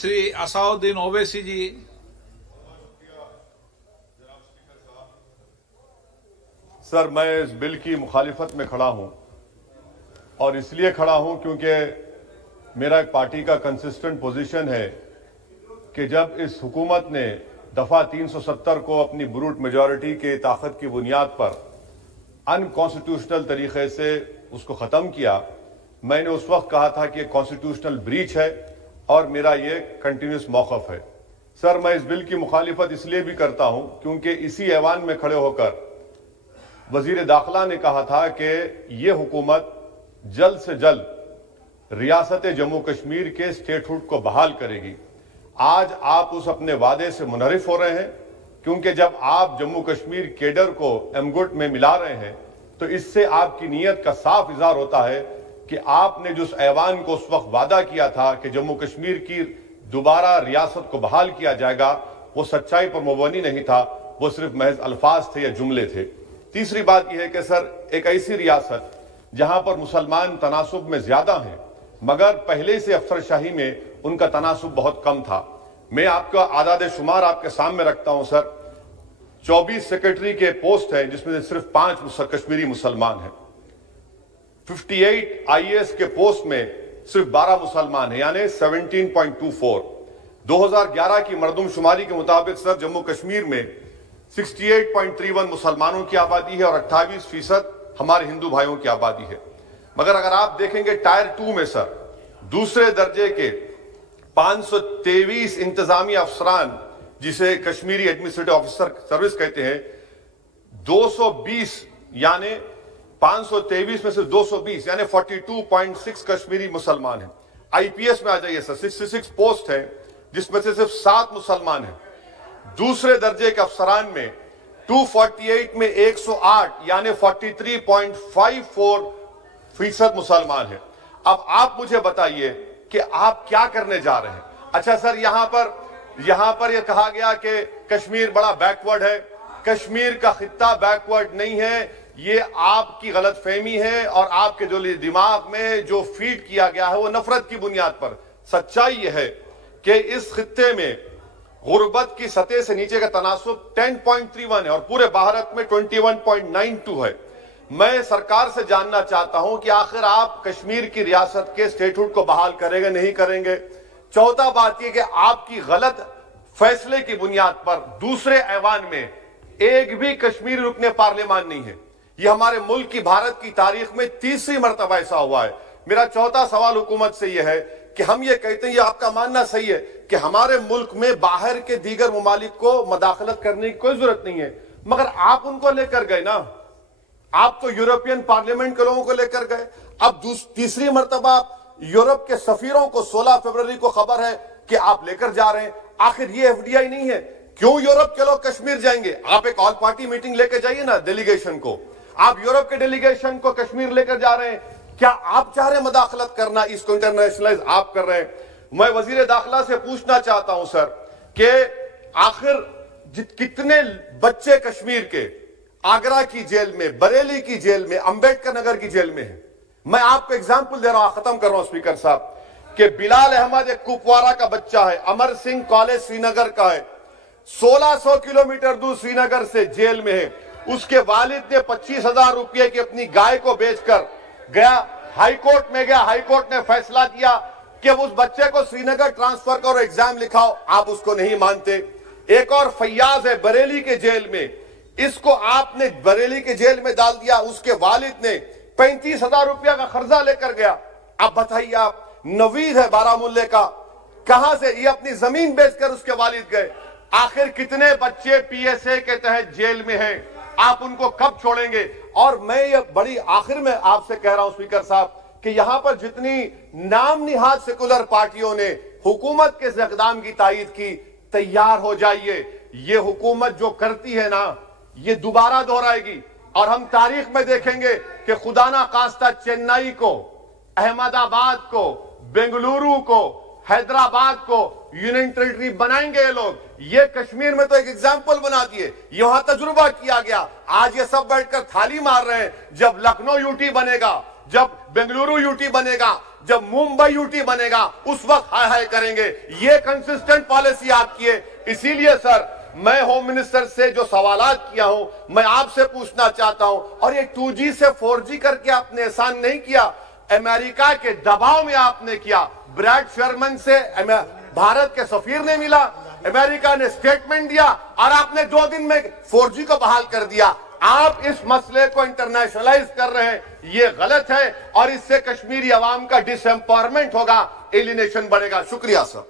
श्री असाउद्दीन ओवैसी जी। Sir, मैं इस bill की मुखालिफत में खड़ा हूं और इसलिए खड़ा हूं क्योंकि मेरा एक पार्टी का कंसिस्टेंट पोजीशन है कि जब इस हुकूमत ने दफ़ा 370 को अपनी ब्रूट मेजॉरिटी के ताकत की बुनियाद पर अनकॉन्स्टिट्यूशनल तरीके से उसको ख़त्म किया, मैंने उस वक्त कहा था कि कॉन्स्टिट्यूशनल ब्रीच है और मेरा ये कंटिन्यूस मौक़िफ़ है। सर, मैं इस बिल की मुखालिफत इसलिए भी करता हूं क्योंकि इसी ऐवान में खड़े होकर वजीर दाखिला ने कहा था कि ये हुकूमत जल्द से जल्द रियासत जम्मू कश्मीर के स्टेटहुड को बहाल करेगी। आज आप उस अपने वादे से मुनहरिफ हो रहे हैं क्योंकि जब आप जम्मू कश्मीर केडर को एमगुट में मिला रहे हैं तो इससे आपकी नीयत का साफ इजहार होता है कि आपने जिस ऐवान को उस वक्त वादा किया था कि जम्मू कश्मीर की दोबारा रियासत को बहाल किया जाएगा, वो सच्चाई पर मुबनी नहीं था, वो सिर्फ महज अल्फाज थे या जुमले थे। तीसरी बात यह है कि सर, एक ऐसी रियासत जहां पर मुसलमान तनासुब में ज्यादा हैं मगर पहले से अफसरशाही में उनका तनासुब बहुत कम था। मैं आपका आदाद शुमार आपके सामने रखता हूं सर। 24 सेक्रेटरी के पोस्ट हैं जिसमें से सिर्फ 5 कश्मीरी मुसलमान हैं। 58 IAS के पोस्ट में सिर्फ 12 मुसलमान हैं, यानी 17.24। 2011 की मरदमशुमारी के मुताबिक सर जम्मू कश्मीर में 68.31 मुसलमानों की आबादी है और 28% हमारे हिंदू भाइयों की आबादी है। मगर अगर आप देखेंगे टायर 2 में सर दूसरे दर्जे के 523 इंतजामी अफसरान, जिसे कश्मीरी एडमिनिस्ट्रेटिव ऑफिसर सर्विस कहते हैं, 220 यानी 523 में से 220 यानी 42.6 कश्मीरी मुसलमान हैं। IPS में आ जाइए सर, 66 पोस्ट हैं जिसमें से सिर्फ 7 मुसलमान हैं। दूसरे दर्जे के अफसरान में 248 में 108 यानी 43.54% मुसलमान हैं। अब आप मुझे बताइए कि आप क्या करने जा रहे हैं। अच्छा सर, यहां पर यह कहा गया कि कश्मीर बड़ा बैकवर्ड है। कश्मीर का खित्ता बैकवर्ड नहीं है, ये आपकी गलतफहमी है और आपके जो दिमाग में जो फीड किया गया है वो नफरत की बुनियाद पर। सच्चाई यह है कि इस खित्ते में गुर्बत की सतह से नीचे का तनासुब 10.31 है और पूरे भारत में 21.92 है। मैं सरकार से जानना चाहता हूं कि आखिर आप कश्मीर की रियासत के स्टेटहुड को बहाल करेंगे, नहीं करेंगे। चौथा बात यह कि आपकी गलत फैसले की बुनियाद पर दूसरे ऐवान में एक भी कश्मीरी रुकने पार्लियामान नहीं है। यह हमारे मुल्क की, भारत की तारीख में तीसरी मरतबा ऐसा हुआ है। मेरा चौथा सवाल हुकूमत से यह है कि हम ये कहते हैं, ये आपका मानना सही है कि हमारे मुल्क में बाहर के दीगर ममालिक को मदाखलत करने की कोई जरूरत नहीं है, मगर आप उनको लेकर गए ना। आप तो यूरोपियन पार्लियामेंट के लोगों को लेकर गए। अब तीसरी मरतबा यूरोप के सफीरों को 16 फरवरी को खबर है कि आप लेकर जा रहे हैं। आखिर ये FDI नहीं है, क्यों यूरोप के लोग कश्मीर जाएंगे? आप एक ऑल पार्टी मीटिंग लेकर जाइए ना डेलीगेशन को। आप यूरोप के डेलीगेशन को कश्मीर लेकर जा रहे हैं। क्या आप चाह रहे हैं मदाखलत करना? इसको इंटरनेशनलाइज आप कर रहे हैं। मैं वजीर दाखिला से पूछना चाहता हूं सर कि आखिर कितने बच्चे कश्मीर के आगरा की जेल में, बरेली की जेल में, अंबेडकर नगर की जेल में है। मैं आपको एग्जाम्पल दे रहा हूं, खत्म कर रहा हूं स्पीकर साहब, कि बिलाल अहमद एक कुपवारा का बच्चा है, अमर सिंह कॉलेज श्रीनगर का है, 1600 किलोमीटर दूर श्रीनगर से जेल में है। उसके वालिद ने 25,000 रुपये की अपनी गाय को बेचकर गया, हाईकोर्ट में गया, हाईकोर्ट ने फैसला दिया कि उस बच्चे को श्रीनगर ट्रांसफर करो, एग्जाम लिखाओ। आप उसको नहीं मानते। एक और फैयाज है बरेली के जेल में, इसको आपने बरेली के जेल में डाल दिया। उसके वालिद ने 35,000 रुपया का कर्जा लेकर गया। अब बताइए आप, नवीद है बारामुल्ले का, कहां से ये अपनी जमीन बेचकर उसके वालिद गए। आखिर कितने बच्चे PSA के तहत जेल में हैं? आप उनको कब छोड़ेंगे? और मैं ये बड़ी आखिर में आपसे कह रहा हूं स्पीकर साहब कि यहां पर जितनी नाम निहाद सेकुलर पार्टियों ने हुकूमत के इस इक़दाम की तायीद की, तैयार हो जाइए। ये हुकूमत जो करती है ना, ये दोबारा दोहराएगी और हम तारीख में देखेंगे कि खुदा ना खास्ता चेन्नई को, अहमदाबाद को, बेंगलुरु को, हैदराबाद को यूनियन टेरिटरी बनाएंगे ये लोग। ये कश्मीर में तो एक एग्जाम्पल बना दिए, यहां तजुर्बा किया गया। आज ये सब बैठकर थाली मार रहे हैं। जब लखनऊ UT बनेगा, जब बेंगलुरु UT बनेगा, جب ممبئی یوٹی بنے گا اس وقت ہائے ہائے کریں گے. یہ کنسسٹنٹ پالیسی آپ کی ہے. اسی لیے سر میں ہوم منسٹر سے جو سوالات کیا ہوں میں آپ سے پوچھنا چاہتا ہوں, اور یہ 2G سے 4G کر کے آپ نے احسان نہیں کیا, امریکہ کے دباؤ میں آپ نے کیا. بریڈ شرمن سے بھارت کے سفیر نے ملا, امریکہ نے سٹیٹمنٹ دیا اور آپ نے 2 دن میں 4G کو بحال کر دیا. آپ اس مسئلے کو انٹرنیشنلائز کر رہے ہیں, یہ غلط ہے, اور اس سے کشمیری عوام کا ڈس ایمپاورمنٹ ہوگا, ایلینیشن بڑھے گا. شکریہ سر.